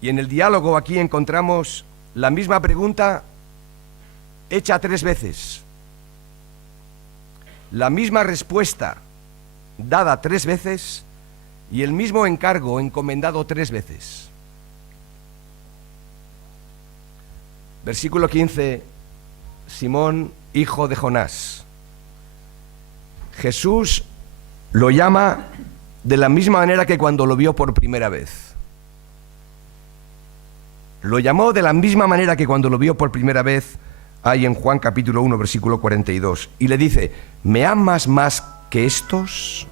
Y en el diálogo aquí encontramos la misma pregunta hecha 3 veces. La misma respuesta dada 3 veces y el mismo encargo encomendado 3 veces. Versículo 15, Simón, hijo de Jonás. Jesús lo llama de la misma manera que cuando lo vio por primera vez. Lo llamó de la misma manera que cuando lo vio por primera vez, ahí en Juan capítulo 1, versículo 42. Y le dice, ¿me amas más que estos?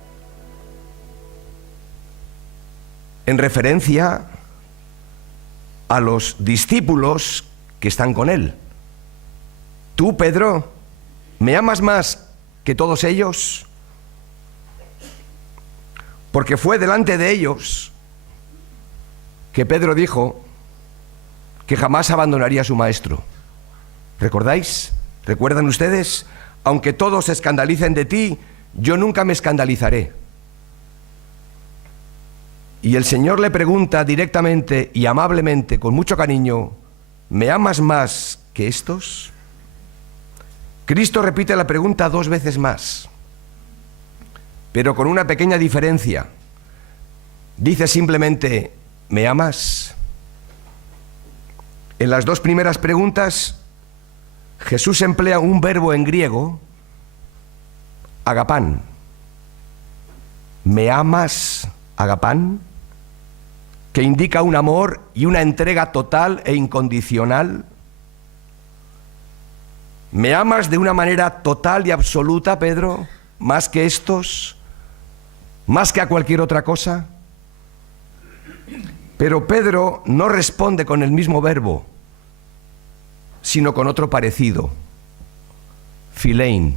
En referencia a los discípulos que están con él. Tú, Pedro, ¿me amas más que todos ellos? Porque fue delante de ellos que Pedro dijo que jamás abandonaría a su maestro. ¿Recordáis? ¿Recuerdan ustedes? Aunque todos se escandalicen de ti, yo nunca me escandalizaré. Y el Señor le pregunta directamente y amablemente, con mucho cariño, ¿me amas más que estos? Cristo repite la pregunta 2 veces más, pero con una pequeña diferencia. Dice simplemente, ¿me amas? En las 2 primeras preguntas, Jesús emplea un verbo en griego, agapán. ¿Me amas, agapán? Que indica un amor y una entrega total e incondicional. ¿Me amas de una manera total y absoluta, Pedro? ¿Más que estos? ¿Más que a cualquier otra cosa? Pero Pedro no responde con el mismo verbo, sino con otro parecido, philein,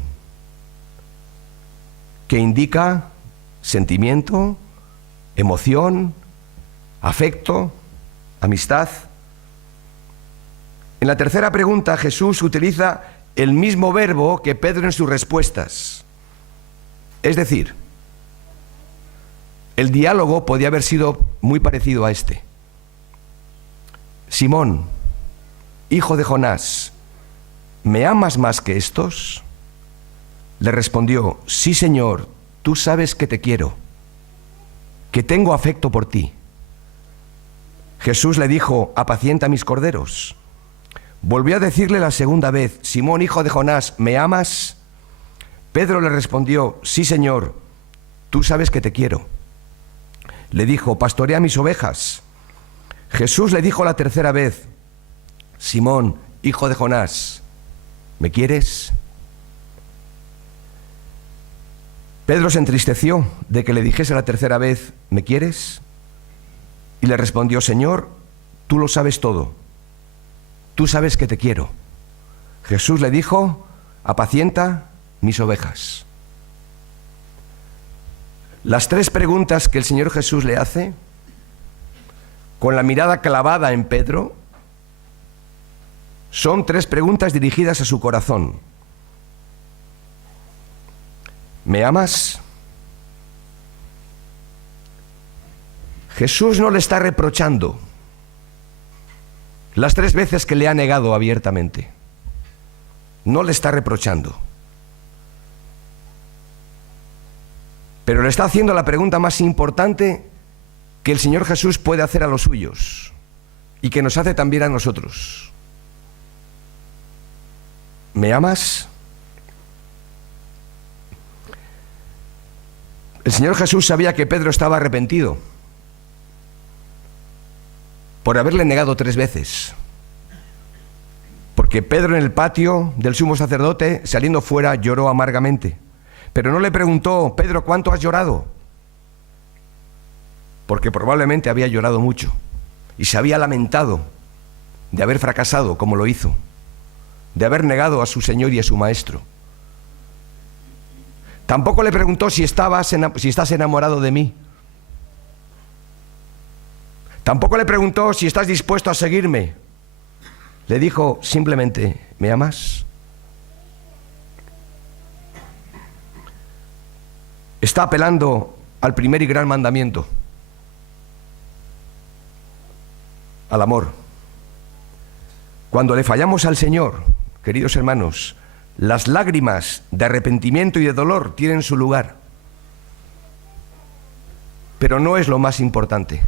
que indica sentimiento, emoción, afecto, amistad. En la tercera pregunta, Jesús utiliza el mismo verbo que Pedro en sus respuestas. Es decir, el diálogo podía haber sido muy parecido a este. Simón, hijo de Jonás, ¿me amas más que estos? Le respondió, sí, Señor, tú sabes que te quiero, que tengo afecto por ti. Jesús le dijo, apacienta mis corderos. Volvió a decirle la segunda vez, Simón, hijo de Jonás, ¿me amas? Pedro le respondió, sí, Señor, tú sabes que te quiero. Le dijo, pastorea mis ovejas. Jesús le dijo la tercera vez, Simón, hijo de Jonás, ¿me quieres? Pedro se entristeció de que le dijese la tercera vez, ¿me quieres? Y le respondió, Señor, tú lo sabes todo. Tú sabes que te quiero. Jesús le dijo, apacienta mis ovejas. Las 3 preguntas que el Señor Jesús le hace, con la mirada clavada en Pedro, son 3 preguntas dirigidas a su corazón. ¿Me amas? Jesús no le está reprochando las 3 veces que le ha negado abiertamente. No le está reprochando. Pero le está haciendo la pregunta más importante que el Señor Jesús puede hacer a los suyos y que nos hace también a nosotros. ¿Me amas? El Señor Jesús sabía que Pedro estaba arrepentido por haberle negado 3 veces. Porque Pedro en el patio del sumo sacerdote, saliendo fuera, lloró amargamente. Pero no le preguntó, Pedro, ¿cuánto has llorado? Porque probablemente había llorado mucho y se había lamentado de haber fracasado como lo hizo, de haber negado a su Señor y a su Maestro. Tampoco le preguntó si estás enamorado de mí. Tampoco le preguntó si estás dispuesto a seguirme. Le dijo simplemente, ¿me amas? Está apelando al primer y gran mandamiento. al amor. Cuando le fallamos al Señor, queridos hermanos, las lágrimas de arrepentimiento y de dolor tienen su lugar. Pero no es lo más importante.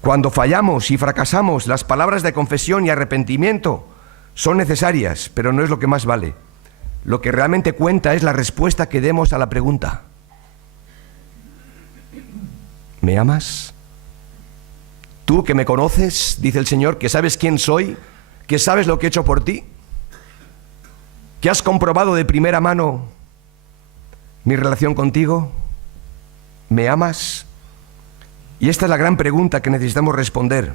Cuando fallamos y fracasamos, las palabras de confesión y arrepentimiento son necesarias, pero no es lo que más vale. Lo que realmente cuenta es la respuesta que demos a la pregunta: ¿me amas? Tú que me conoces, dice el Señor, que sabes quién soy, que sabes lo que he hecho por ti, que has comprobado de primera mano mi relación contigo, ¿me amas? Y esta es la gran pregunta que necesitamos responder,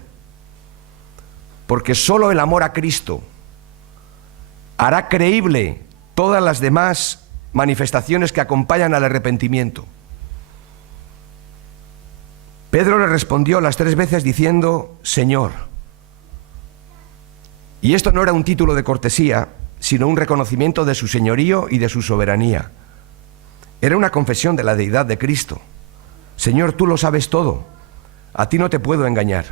porque solo el amor a Cristo hará creíble todas las demás manifestaciones que acompañan al arrepentimiento. Pedro le respondió las 3 veces diciendo: Señor. Y esto no era un título de cortesía, sino un reconocimiento de su señorío y de su soberanía. Era una confesión de la deidad de Cristo. Señor, tú lo sabes todo, a ti no te puedo engañar.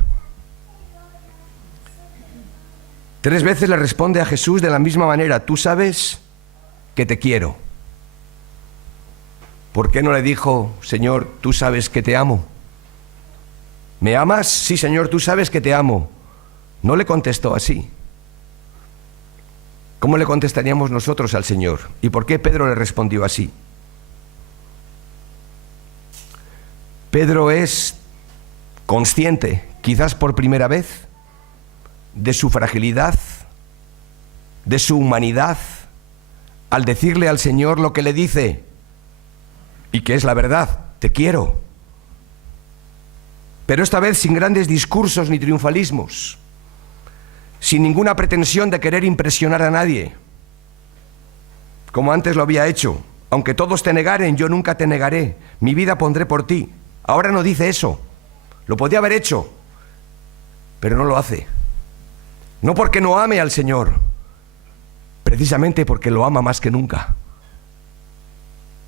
3 veces le responde a Jesús de la misma manera: tú sabes que te quiero. ¿Por qué no le dijo: Señor, tú sabes que te amo? ¿Me amas? Sí, Señor, tú sabes que te amo. No le contestó así. ¿Cómo le contestaríamos nosotros al Señor? ¿Y por qué Pedro le respondió así? Pedro es consciente, quizás por primera vez, de su fragilidad, de su humanidad, al decirle al Señor lo que le dice, y que es la verdad: te quiero. Pero esta vez sin grandes discursos ni triunfalismos, sin ninguna pretensión de querer impresionar a nadie, como antes lo había hecho. Aunque todos te negaren, yo nunca te negaré, mi vida pondré por ti. Ahora no dice eso. Lo podía haber hecho, pero no lo hace. No porque no ame al Señor, precisamente porque lo ama más que nunca.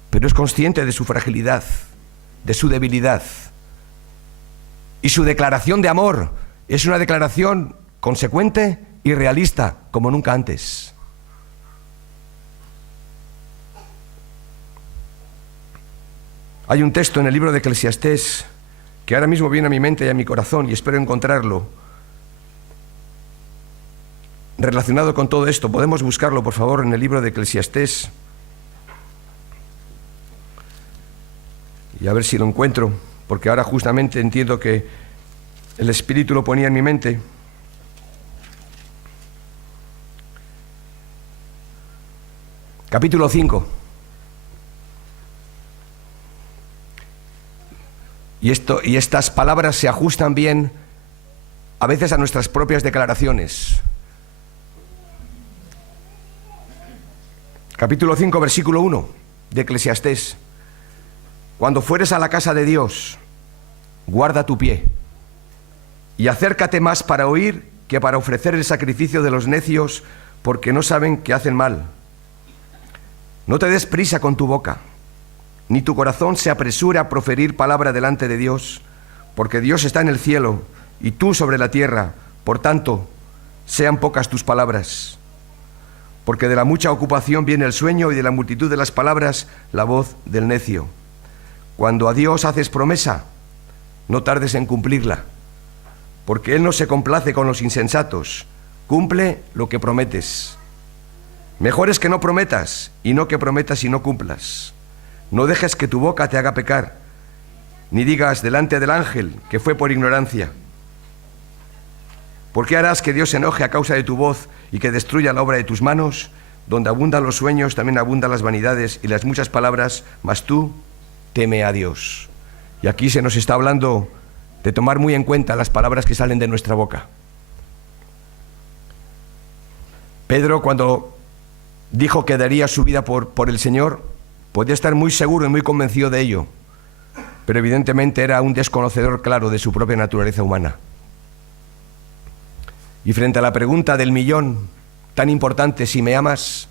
Pero es consciente de su fragilidad, de su debilidad. Y su declaración de amor es una declaración consecuente y realista, como nunca antes. Hay un texto en el libro de Eclesiastés que ahora mismo viene a mi mente y a mi corazón, y espero encontrarlo, relacionado con todo esto. Podemos buscarlo, por favor, en el libro de Eclesiastés, y a ver si lo encuentro, porque ahora justamente entiendo que el Espíritu lo ponía en mi mente. Capítulo 5. Y estas palabras se ajustan bien a veces a nuestras propias declaraciones. Capítulo 5, versículo 1 de Eclesiastés. Cuando fueres a la casa de Dios, guarda tu pie y acércate más para oír que para ofrecer el sacrificio de los necios, porque no saben que hacen mal. No te des prisa con tu boca, ni tu corazón se apresure a proferir palabra delante de Dios, porque Dios está en el cielo y tú sobre la tierra. Por tanto, sean pocas tus palabras, porque de la mucha ocupación viene el sueño, y de la multitud de las palabras la voz del necio. Cuando a Dios haces promesa, no tardes en cumplirla, porque Él no se complace con los insensatos. Cumple lo que prometes. Mejor es que no prometas, y no que prometas y no cumplas. No dejes que tu boca te haga pecar, ni digas delante del ángel que fue por ignorancia. ¿Por qué harás que Dios se enoje a causa de tu voz y que destruya la obra de tus manos? Donde abundan los sueños, también abundan las vanidades y las muchas palabras, mas tú teme a Dios. Y aquí se nos está hablando de tomar muy en cuenta las palabras que salen de nuestra boca. Pedro, cuando dijo que daría su vida por el Señor, podía estar muy seguro y muy convencido de ello, pero evidentemente era un desconocedor claro de su propia naturaleza humana. Y frente a la pregunta del millón tan importante, si me amas,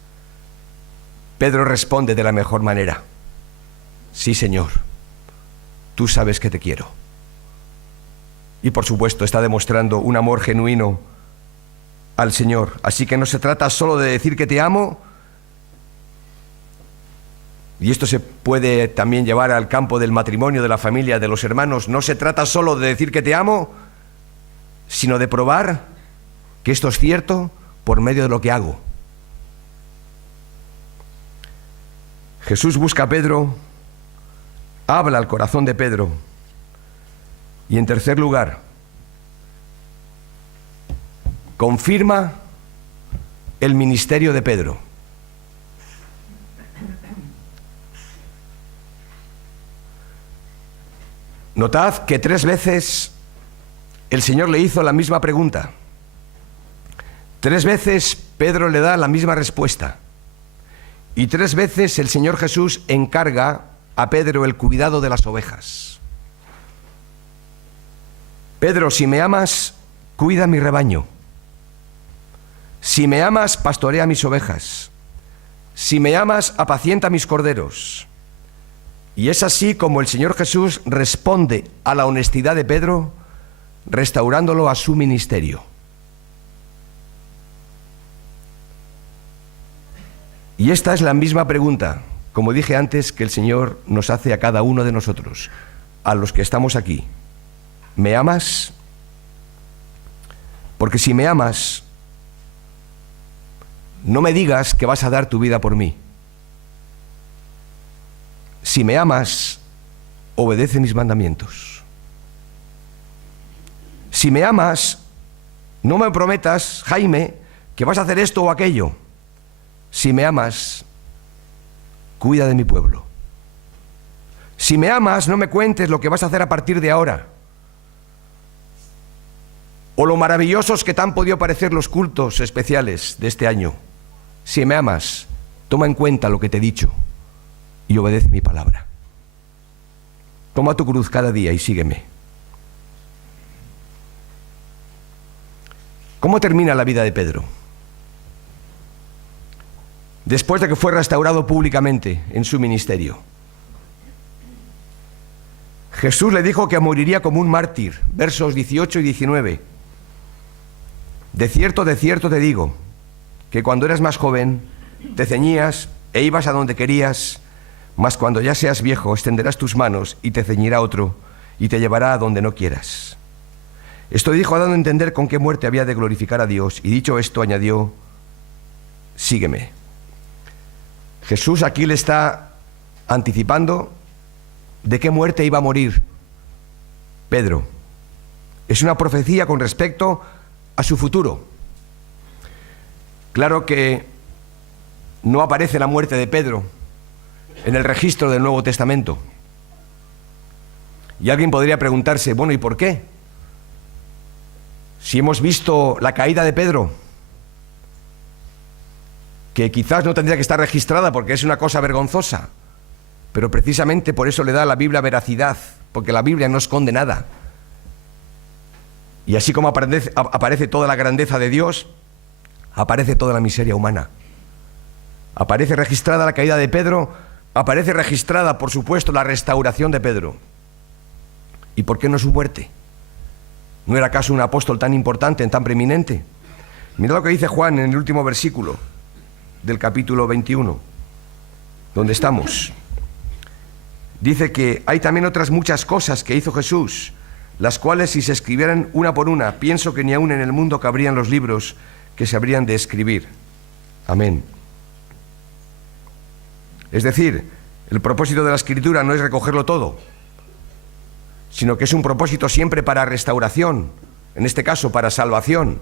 Pedro responde de la mejor manera: sí, Señor, tú sabes que te quiero. Y por supuesto está demostrando un amor genuino al Señor. Así que no se trata solo de decir que te amo, y esto se puede también llevar al campo del matrimonio, de la familia, de los hermanos. No se trata solo de decir que te amo, sino de probar que esto es cierto por medio de lo que hago. Jesús busca a Pedro, habla al corazón de Pedro, y en tercer lugar, confirma el ministerio de Pedro. Notad que 3 veces el Señor le hizo la misma pregunta. 3 veces Pedro le da la misma respuesta. Y 3 veces el Señor Jesús encarga a Pedro el cuidado de las ovejas. Pedro, si me amas, cuida mi rebaño. Si me amas, pastorea mis ovejas. Si me amas, apacienta mis corderos. Y es así como el Señor Jesús responde a la honestidad de Pedro, restaurándolo a su ministerio. Y esta es la misma pregunta, como dije antes, que el Señor nos hace a cada uno de nosotros, a los que estamos aquí. ¿Me amas? Porque si me amas, no me digas que vas a dar tu vida por mí. Si me amas, obedece mis mandamientos. Si me amas, no me prometas, Jaime, que vas a hacer esto o aquello. Si me amas, cuida de mi pueblo. Si me amas, no me cuentes lo que vas a hacer a partir de ahora, o lo maravillosos que te han podido parecer los cultos especiales de este año. Si me amas, toma en cuenta lo que te he dicho y obedece mi palabra. Toma tu cruz cada día y sígueme. ¿Cómo termina la vida de Pedro? Después de que fue restaurado públicamente en su ministerio. Jesús le dijo que moriría como un mártir, versos 18 y 19. De cierto te digo, que cuando eras más joven, te ceñías e ibas a donde querías, mas cuando ya seas viejo, extenderás tus manos y te ceñirá otro, y te llevará a donde no quieras. Esto dijo dando a entender con qué muerte había de glorificar a Dios, y dicho esto añadió, sígueme. Jesús aquí le está anticipando de qué muerte iba a morir Pedro. Es una profecía con respecto a su futuro. Claro que no aparece la muerte de Pedro en el registro del Nuevo Testamento. Y alguien podría preguntarse, bueno, ¿y por qué? Si hemos visto la caída de Pedro, que quizás no tendría que estar registrada porque es una cosa vergonzosa, pero precisamente por eso le da a la Biblia veracidad, porque la Biblia no esconde nada. Y así como aparece toda la grandeza de Dios, aparece toda la miseria humana. Aparece registrada la caída de Pedro, aparece registrada, por supuesto, la restauración de Pedro. ¿Y por qué no su muerte? ¿No era acaso un apóstol tan importante, tan preeminente? Mira lo que dice Juan en el último versículo del capítulo 21, donde estamos. Dice que hay también otras muchas cosas que hizo Jesús, las cuales si se escribieran una por una, pienso que ni aún en el mundo cabrían los libros que se habrían de escribir. Amén. Es decir, el propósito de la Escritura no es recogerlo todo, sino que es un propósito siempre para restauración, en este caso para salvación.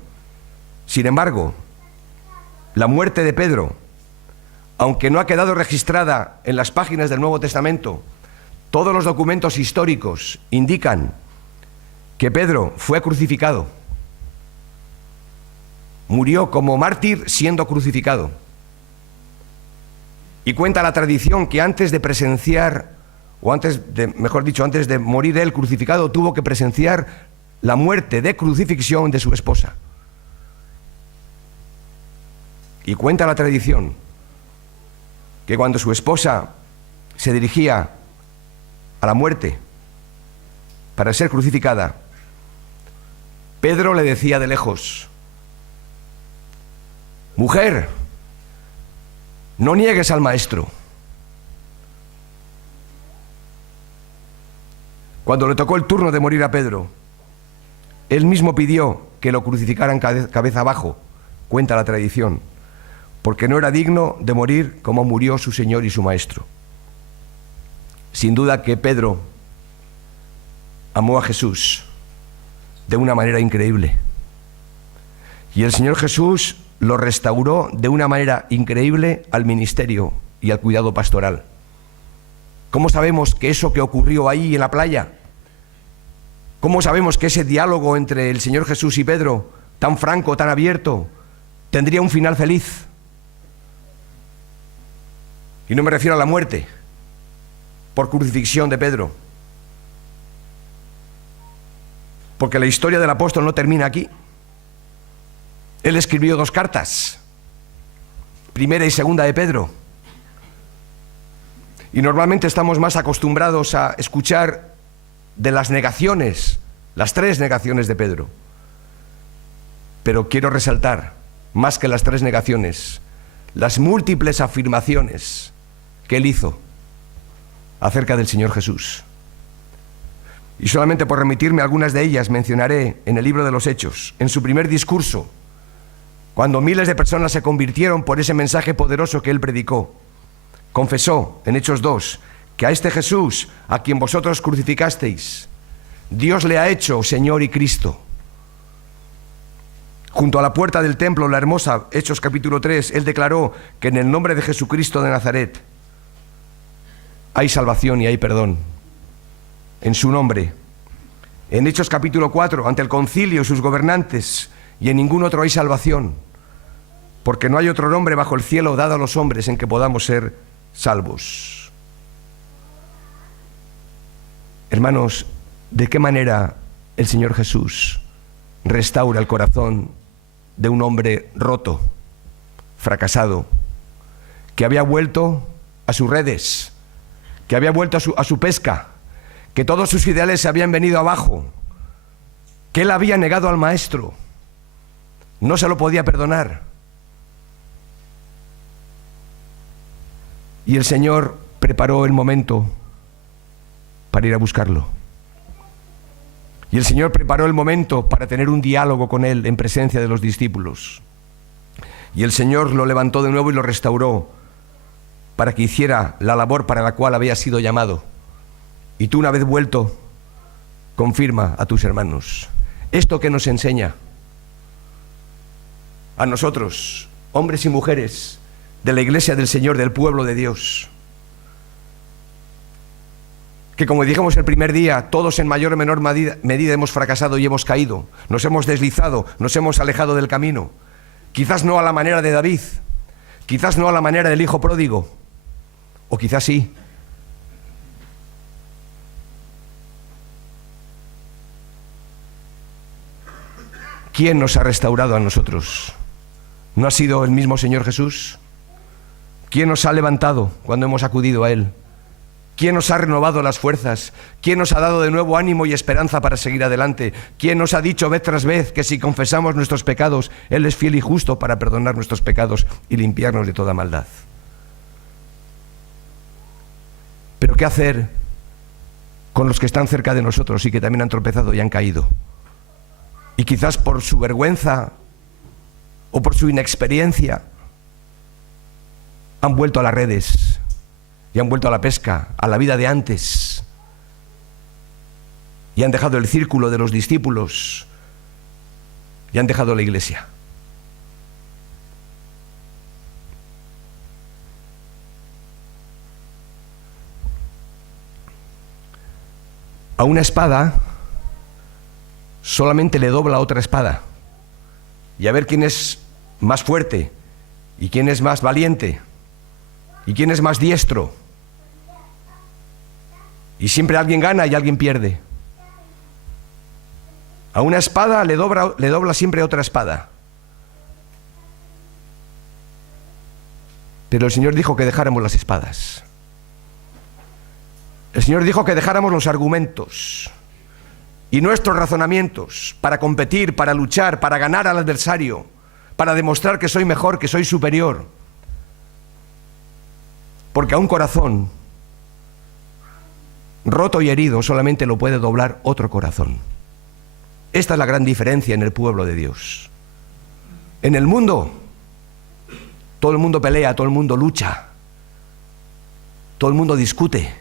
Sin embargo, la muerte de Pedro, aunque no ha quedado registrada en las páginas del Nuevo Testamento, todos los documentos históricos indican que Pedro fue crucificado. Murió como mártir siendo crucificado. Y cuenta la tradición que antes de presenciar, o antes de morir él crucificado, tuvo que presenciar la muerte de crucifixión de su esposa. Y cuenta la tradición que cuando su esposa se dirigía a la muerte para ser crucificada, Pedro le decía de lejos: mujer, no niegues al maestro. Cuando le tocó el turno de morir a Pedro, él mismo pidió que lo crucificaran cabeza abajo, cuenta la tradición, porque no era digno de morir como murió su Señor y su Maestro. Sin duda que Pedro amó a Jesús de una manera increíble. Y el Señor Jesús lo restauró de una manera increíble al ministerio y al cuidado pastoral. ¿Cómo sabemos que eso que ocurrió ahí en la playa, cómo sabemos que ese diálogo entre el Señor Jesús y Pedro, tan franco, tan abierto, tendría un final feliz? Y no me refiero a la muerte por crucifixión de Pedro, porque la historia del apóstol no termina aquí. Él escribió 2 cartas, primera y segunda de Pedro, y normalmente estamos más acostumbrados a escuchar de las negaciones, las 3 negaciones de Pedro, pero quiero resaltar, más que las 3 negaciones, las múltiples afirmaciones que él hizo acerca del Señor Jesús. Y solamente por remitirme a algunas de ellas mencionaré en el libro de los Hechos, en su primer discurso, cuando miles de personas se convirtieron por ese mensaje poderoso que él predicó. Confesó en Hechos 2 que a este Jesús, a quien vosotros crucificasteis, Dios le ha hecho Señor y Cristo. Junto a la puerta del templo, la hermosa, Hechos capítulo 3, él declaró que en el nombre de Jesucristo de Nazaret hay salvación y hay perdón. En su nombre. En Hechos capítulo 4, ante el concilio y sus gobernantes, y en ningún otro hay salvación, porque no hay otro nombre bajo el cielo dado a los hombres en que podamos ser salvos. Hermanos, ¿de qué manera el Señor Jesús restaura el corazón de un hombre roto, fracasado, que había vuelto a sus redes, que había vuelto a su pesca, que todos sus ideales se habían venido abajo, que él había negado al Maestro? No se lo podía perdonar. Y el Señor preparó el momento para ir a buscarlo. Y el Señor preparó el momento para tener un diálogo con él en presencia de los discípulos. Y el Señor lo levantó de nuevo y lo restauró para que hiciera la labor para la cual había sido llamado. Y tú, una vez vuelto, confirma a tus hermanos. Esto que nos enseña a nosotros, hombres y mujeres de la Iglesia del Señor, del pueblo de Dios, que, como dijimos el primer día, todos en mayor o menor medida hemos fracasado y hemos caído, nos hemos deslizado, nos hemos alejado del camino, quizás no a la manera de David, quizás no a la manera del hijo pródigo, o quizás sí. ¿Quién nos ha restaurado a nosotros? ¿No ha sido el mismo Señor Jesús? ¿Quién nos ha levantado cuando hemos acudido a Él? ¿Quién nos ha renovado las fuerzas? ¿Quién nos ha dado de nuevo ánimo y esperanza para seguir adelante? ¿Quién nos ha dicho vez tras vez que si confesamos nuestros pecados, Él es fiel y justo para perdonar nuestros pecados y limpiarnos de toda maldad? Pero ¿qué hacer con los que están cerca de nosotros y que también han tropezado y han caído? Y quizás por su vergüenza o por su inexperiencia han vuelto a las redes y han vuelto a la pesca, a la vida de antes, y han dejado el círculo de los discípulos y han dejado la iglesia. A una espada solamente le dobla otra espada, y a ver quién es más fuerte y quién es más valiente y quién es más diestro. Y siempre alguien gana y alguien pierde. A una espada le dobla siempre otra espada. Pero el Señor dijo que dejáramos las espadas. El Señor dijo que dejáramos los argumentos. y nuestros razonamientos para competir, para luchar, para ganar al adversario, para demostrar que soy mejor, que soy superior. Porque a un corazón roto y herido solamente lo puede doblar otro corazón. Esta es la gran diferencia en el pueblo de Dios. En el mundo, todo el mundo pelea, todo el mundo lucha, todo el mundo discute,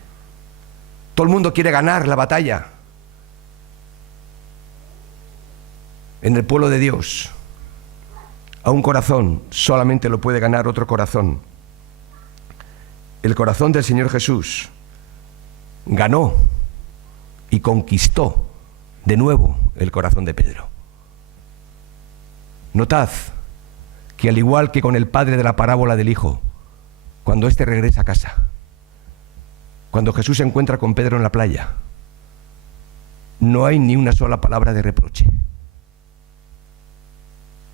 todo el mundo quiere ganar la batalla. En el pueblo de Dios, a un corazón solamente lo puede ganar otro corazón. El corazón del Señor Jesús ganó y conquistó de nuevo el corazón de Pedro. Notad que al igual que con el padre de la parábola del hijo, cuando éste regresa a casa, cuando Jesús se encuentra con Pedro en la playa, no hay ni una sola palabra de reproche.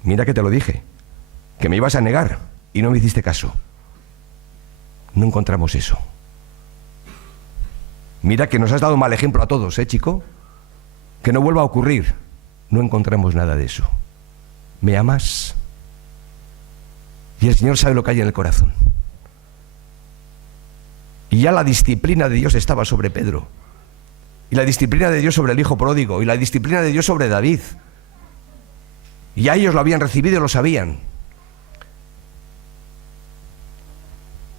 Mira que te lo dije, que me ibas a negar y no me hiciste caso. No encontramos eso. Mira que nos has dado mal ejemplo a todos, chico. Que no vuelva a ocurrir. No encontramos nada de eso. ¿Me amas? Y el Señor sabe lo que hay en el corazón. Y ya la disciplina de Dios estaba sobre Pedro. Y la disciplina de Dios sobre el hijo pródigo. Y la disciplina de Dios sobre David. Y ya ellos lo habían recibido y lo sabían.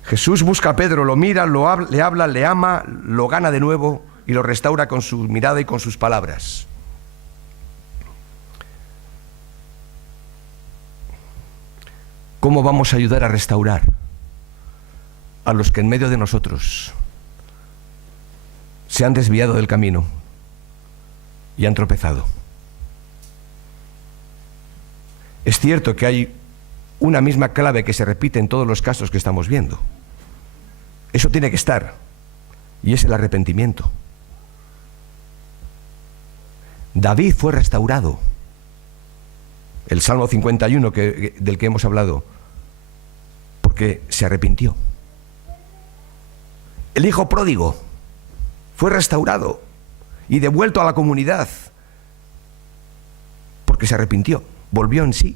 Jesús busca a Pedro, lo mira, le habla, le ama, lo gana de nuevo y lo restaura con su mirada y con sus palabras. ¿Cómo vamos a ayudar a restaurar a los que en medio de nosotros se han desviado del camino y han tropezado? Es cierto que hay una misma clave que se repite en todos los casos que estamos viendo. Eso tiene que estar, y es el arrepentimiento. David fue restaurado. El Salmo 51 del que hemos hablado, porque se arrepintió. El hijo pródigo fue restaurado y devuelto a la comunidad, porque se arrepintió, volvió en sí.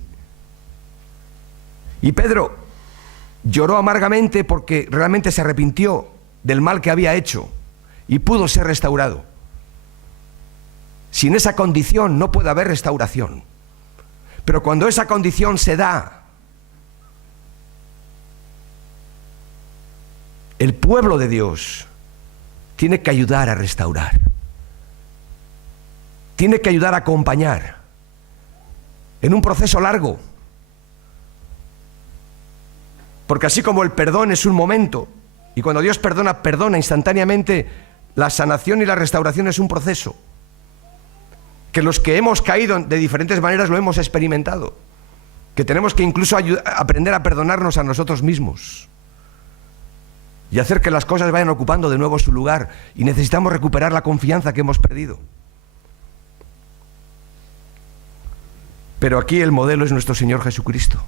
Y Pedro lloró amargamente porque realmente se arrepintió del mal que había hecho y pudo ser restaurado. Sin esa condición no puede haber restauración. Pero cuando esa condición se da, el pueblo de Dios tiene que ayudar a restaurar. Tiene que ayudar a acompañar en un proceso largo. Porque así como el perdón es un momento, y cuando Dios perdona, perdona instantáneamente, la sanación y la restauración es un proceso. Que los que hemos caído de diferentes maneras lo hemos experimentado. Que tenemos que incluso aprender a perdonarnos a nosotros mismos. Y hacer que las cosas vayan ocupando de nuevo su lugar. Y necesitamos recuperar la confianza que hemos perdido. Pero aquí el modelo es nuestro Señor Jesucristo.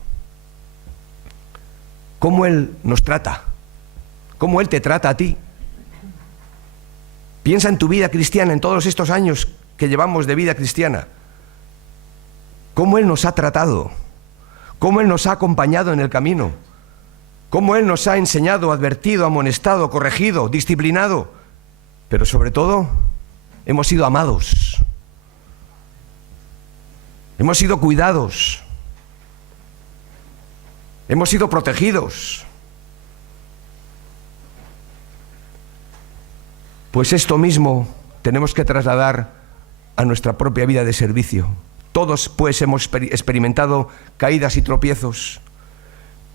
Cómo Él nos trata, cómo Él te trata a ti. Piensa en tu vida cristiana, en todos estos años que llevamos de vida cristiana. Cómo Él nos ha tratado, cómo Él nos ha acompañado en el camino, cómo Él nos ha enseñado, advertido, amonestado, corregido, disciplinado. Pero sobre todo, hemos sido amados, hemos sido cuidados. Hemos sido protegidos. Pues esto mismo tenemos que trasladar a nuestra propia vida de servicio. Todos pues hemos experimentado caídas y tropiezos,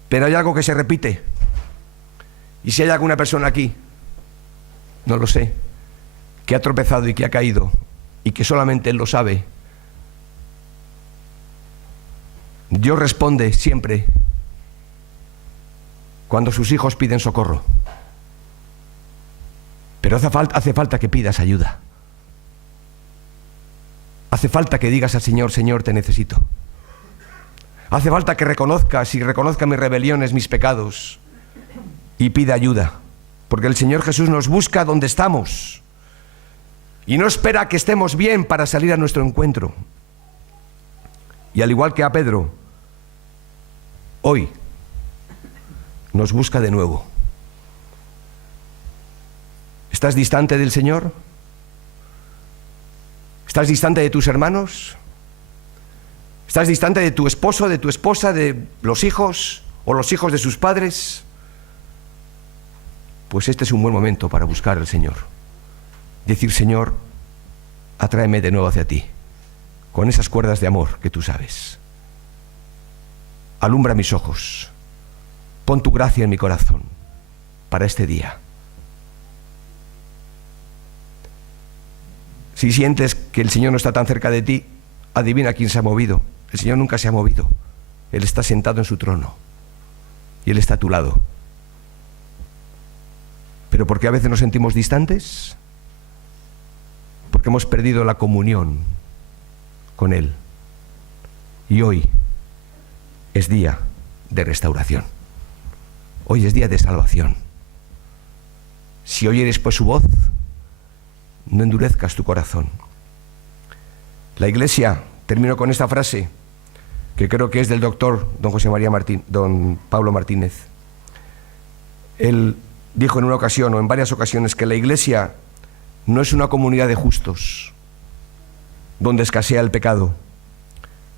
pero hay algo que se repite. Y si hay alguna persona aquí, no lo sé, que ha tropezado y que ha caído y que solamente Él lo sabe, Dios responde siempre cuando sus hijos piden socorro. Pero hace falta que pidas ayuda. Hace falta que digas al Señor, Señor, te necesito. Hace falta que reconozca mis rebeliones, mis pecados, y pida ayuda. Porque el Señor Jesús nos busca donde estamos. y no espera que estemos bien para salir a nuestro encuentro. Y al igual que a Pedro, hoy nos busca de nuevo. ¿Estás distante del Señor? ¿Estás distante de tus hermanos? ¿Estás distante de tu esposo, de tu esposa, de los hijos o los hijos de sus padres? Pues este es un buen momento para buscar al Señor. Decir: Señor, atráeme de nuevo hacia ti, con esas cuerdas de amor que tú sabes. Alumbra mis ojos, pon tu gracia en mi corazón para este día. Si sientes que el Señor no está tan cerca de ti, adivina quién se ha movido. El Señor nunca se ha movido. Él está sentado en su trono y Él está a tu lado. ¿Pero por qué a veces nos sentimos distantes? Porque hemos perdido la comunión con Él. Y hoy es día de restauración. Hoy es día de salvación. Si oyes pues su voz, no endurezcas tu corazón. La Iglesia, termino con esta frase, que creo que es del doctor don Pablo Martínez. Él dijo en una ocasión, o en varias ocasiones, que la Iglesia no es una comunidad de justos, donde escasea el pecado.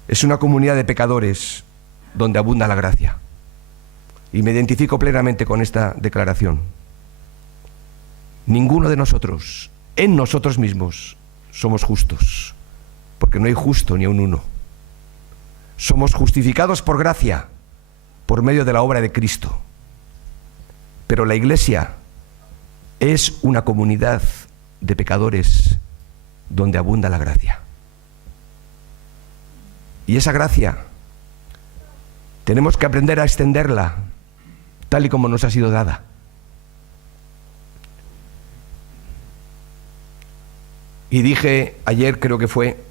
Es una comunidad de pecadores, donde abunda la gracia. Y me identifico plenamente con esta declaración. Ninguno de nosotros, en nosotros mismos, somos justos, porque no hay justo ni aun uno. Somos justificados por gracia, por medio de la obra de Cristo. Pero la Iglesia es una comunidad de pecadores donde abunda la gracia. Y esa gracia tenemos que aprender a extenderla tal y como nos ha sido dada. Y dije ayer, creo que fue,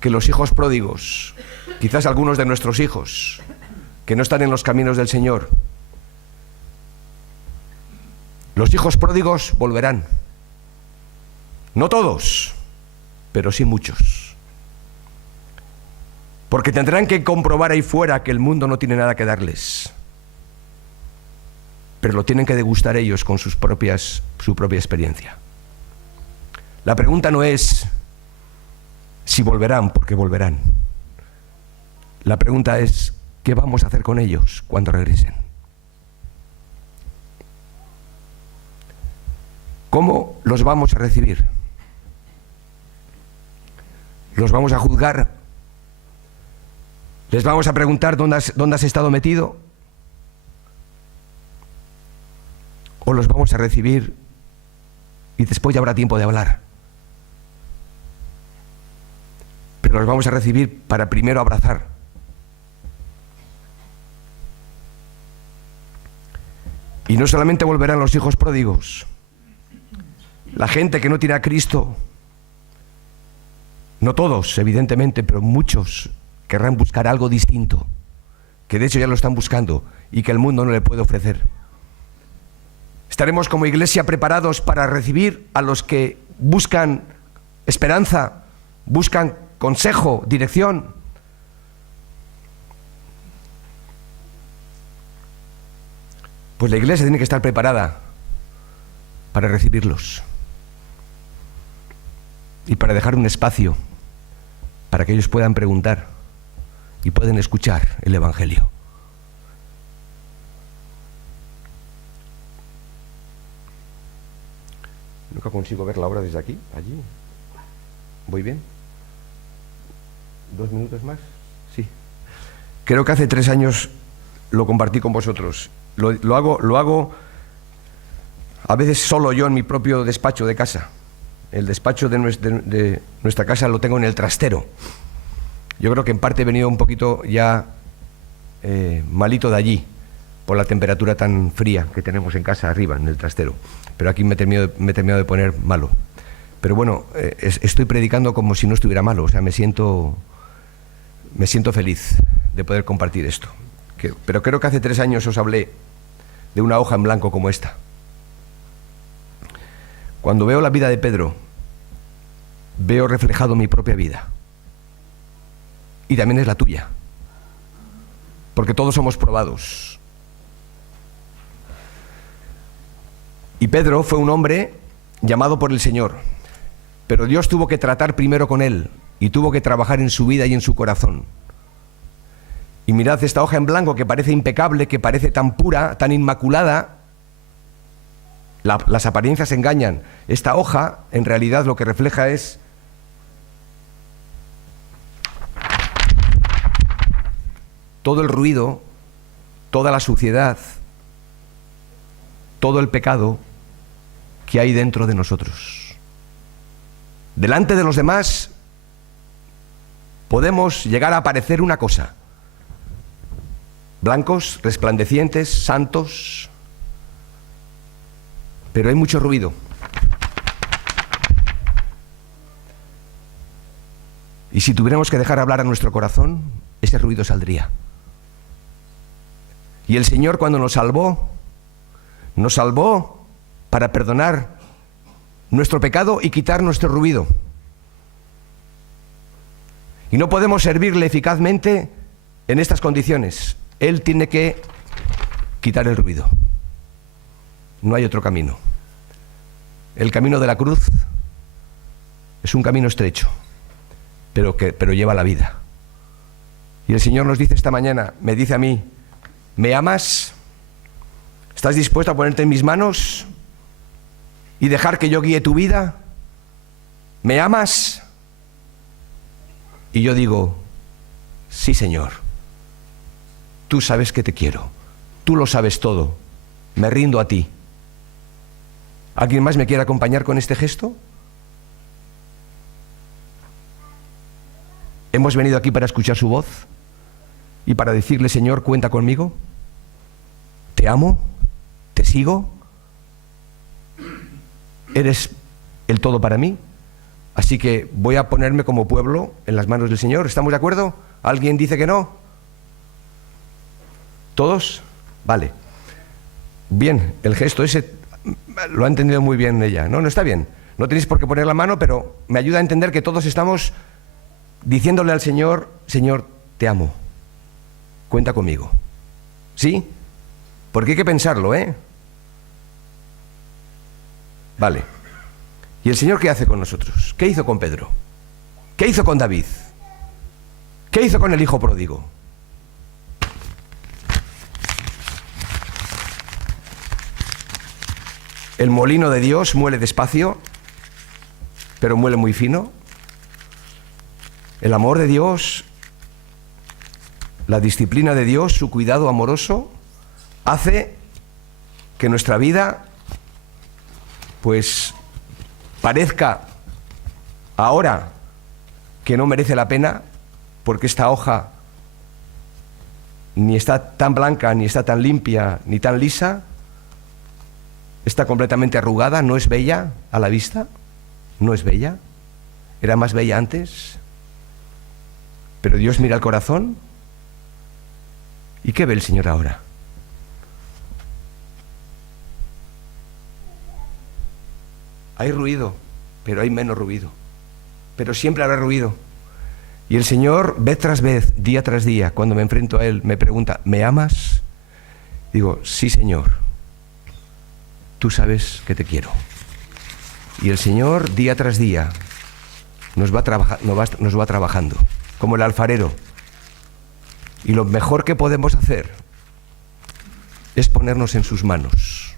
que los hijos pródigos, quizás algunos de nuestros hijos, que no están en los caminos del Señor, los hijos pródigos volverán. No todos, pero sí muchos. Porque tendrán que comprobar ahí fuera que el mundo no tiene nada que darles. Pero lo tienen que degustar ellos con su propia experiencia. La pregunta no es si volverán, porque volverán. La pregunta es, ¿qué vamos a hacer con ellos cuando regresen? ¿Cómo los vamos a recibir? ¿Los vamos a juzgar? ¿Les vamos a preguntar dónde has estado metido? ¿O los vamos a recibir y después ya habrá tiempo de hablar? Pero los vamos a recibir para primero abrazar. Y no solamente volverán los hijos pródigos. La gente que no tiene a Cristo, no todos, evidentemente, pero muchos querrán buscar algo distinto, que de hecho ya lo están buscando y que el mundo no le puede ofrecer. Estaremos como Iglesia preparados para recibir a los que buscan esperanza, buscan consejo, dirección. Pues la Iglesia tiene que estar preparada para recibirlos y para dejar un espacio para que ellos puedan preguntar y puedan escuchar el Evangelio. Nunca consigo ver la obra desde aquí, allí. ¿Voy bien? ¿2 minutos más? Sí. Creo que hace 3 años lo compartí con vosotros. Lo hago a veces solo yo en mi propio despacho de casa. El despacho de nuestra casa lo tengo en el trastero. Yo creo que en parte he venido un poquito ya malito de allí, por la temperatura tan fría que tenemos en casa arriba, en el trastero. Pero aquí me he terminado de poner malo. Pero bueno, estoy predicando como si no estuviera malo. O sea, me siento feliz de poder compartir esto. Pero creo que hace 3 años os hablé de una hoja en blanco como esta. Cuando veo la vida de Pedro, veo reflejado mi propia vida. Y también es la tuya. Porque todos somos probados. Y Pedro fue un hombre llamado por el Señor. Pero Dios tuvo que tratar primero con él y tuvo que trabajar en su vida y en su corazón. Y mirad esta hoja en blanco que parece impecable, que parece tan pura, tan inmaculada. Las apariencias engañan. Esta hoja, en realidad, lo que refleja es todo el ruido, toda la suciedad, todo el pecado que hay dentro de nosotros. Delante de los demás podemos llegar a parecer una cosa: blancos, resplandecientes, santos, pero hay mucho ruido. Y si tuviéramos que dejar hablar a nuestro corazón, ese ruido saldría. Y el Señor, cuando nos salvó para perdonar nuestro pecado y quitar nuestro ruido. Y no podemos servirle eficazmente en estas condiciones. Él tiene que quitar el ruido. No hay otro camino. El camino de la cruz es un camino estrecho, pero lleva la vida. Y el Señor nos dice esta mañana, me dice a mí: ¿me amas? ¿Estás dispuesto a ponerte en mis manos y dejar que yo guíe tu vida? ¿Me amas? Y yo digo: sí, Señor. Tú sabes que te quiero. Tú lo sabes todo. Me rindo a ti. ¿Alguien más me quiere acompañar con este gesto? Hemos venido aquí para escuchar su voz y para decirle: Señor, cuenta conmigo. Te amo. Te sigo. Eres el todo para mí. Así que voy a ponerme como pueblo en las manos del Señor. ¿Estamos de acuerdo? ¿Alguien dice que no? ¿Todos? Vale. Bien, el gesto ese lo ha entendido muy bien ella. No está bien. No tenéis por qué poner la mano, pero me ayuda a entender que todos estamos diciéndole al Señor: Señor, te amo. Cuenta conmigo. ¿Sí? Porque hay que pensarlo, ¿eh? Vale. ¿Y el Señor qué hace con nosotros? ¿Qué hizo con Pedro? ¿Qué hizo con David? ¿Qué hizo con el hijo pródigo? El molino de Dios muele despacio, pero muele muy fino. El amor de Dios, la disciplina de Dios, su cuidado amoroso, hace que nuestra vida, pues, parezca ahora que no merece la pena, porque esta hoja ni está tan blanca, ni está tan limpia, ni tan lisa. Está completamente arrugada, no es bella a la vista, no es bella. Era más bella antes. Pero Dios mira el corazón. ¿Y qué ve el Señor ahora? Hay ruido, pero hay menos ruido. Pero siempre habrá ruido. Y el Señor, vez tras vez, día tras día, cuando me enfrento a Él, me pregunta: ¿me amas? Digo: sí, Señor. Tú sabes que te quiero. Y el Señor, día tras día, nos va trabajando, como el alfarero. Y lo mejor que podemos hacer es ponernos en sus manos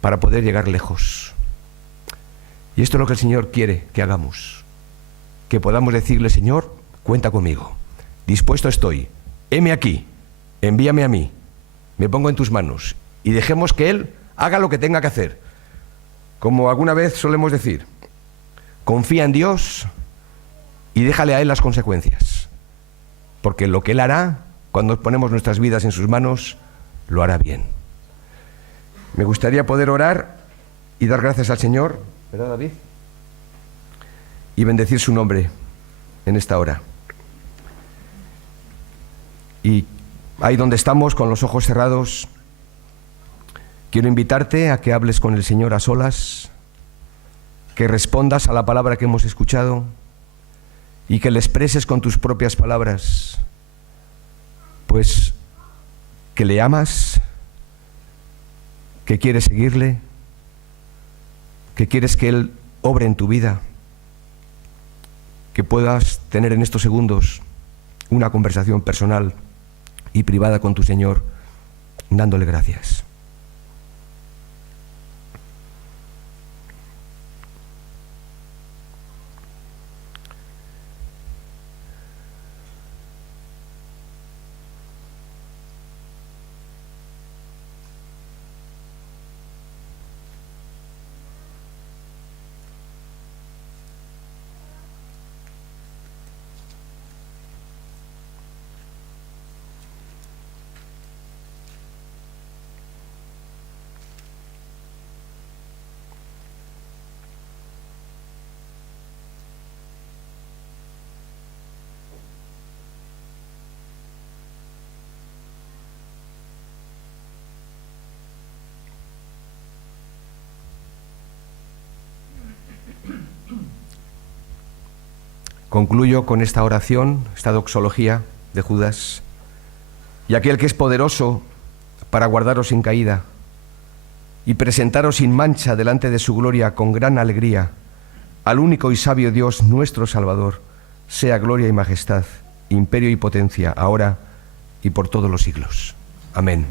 para poder llegar lejos. Y esto es lo que el Señor quiere que hagamos. Que podamos decirle: Señor, cuenta conmigo. Dispuesto estoy. Heme aquí. Envíame a mí. Me pongo en tus manos. Y dejemos que Él haga lo que tenga que hacer. Como alguna vez solemos decir, confía en Dios y déjale a Él las consecuencias. Porque lo que Él hará, cuando ponemos nuestras vidas en sus manos, lo hará bien. Me gustaría poder orar y dar gracias al Señor, ¿verdad, David? Y bendecir su nombre en esta hora. Y ahí donde estamos, con los ojos cerrados, quiero invitarte a que hables con el Señor a solas que respondas a la palabra que hemos escuchado y que le expreses con tus propias palabras, pues que le amas, que quieres seguirle, que quieres que Él obre en tu vida, que puedas tener en estos segundos una conversación personal y privada con tu Señor, dándole gracias. Concluyo con esta oración, esta doxología de Judas. Y aquel que es poderoso para guardaros sin caída y presentaros sin mancha delante de su gloria con gran alegría, al único y sabio Dios nuestro Salvador, sea gloria y majestad, imperio y potencia, ahora y por todos los siglos. Amén.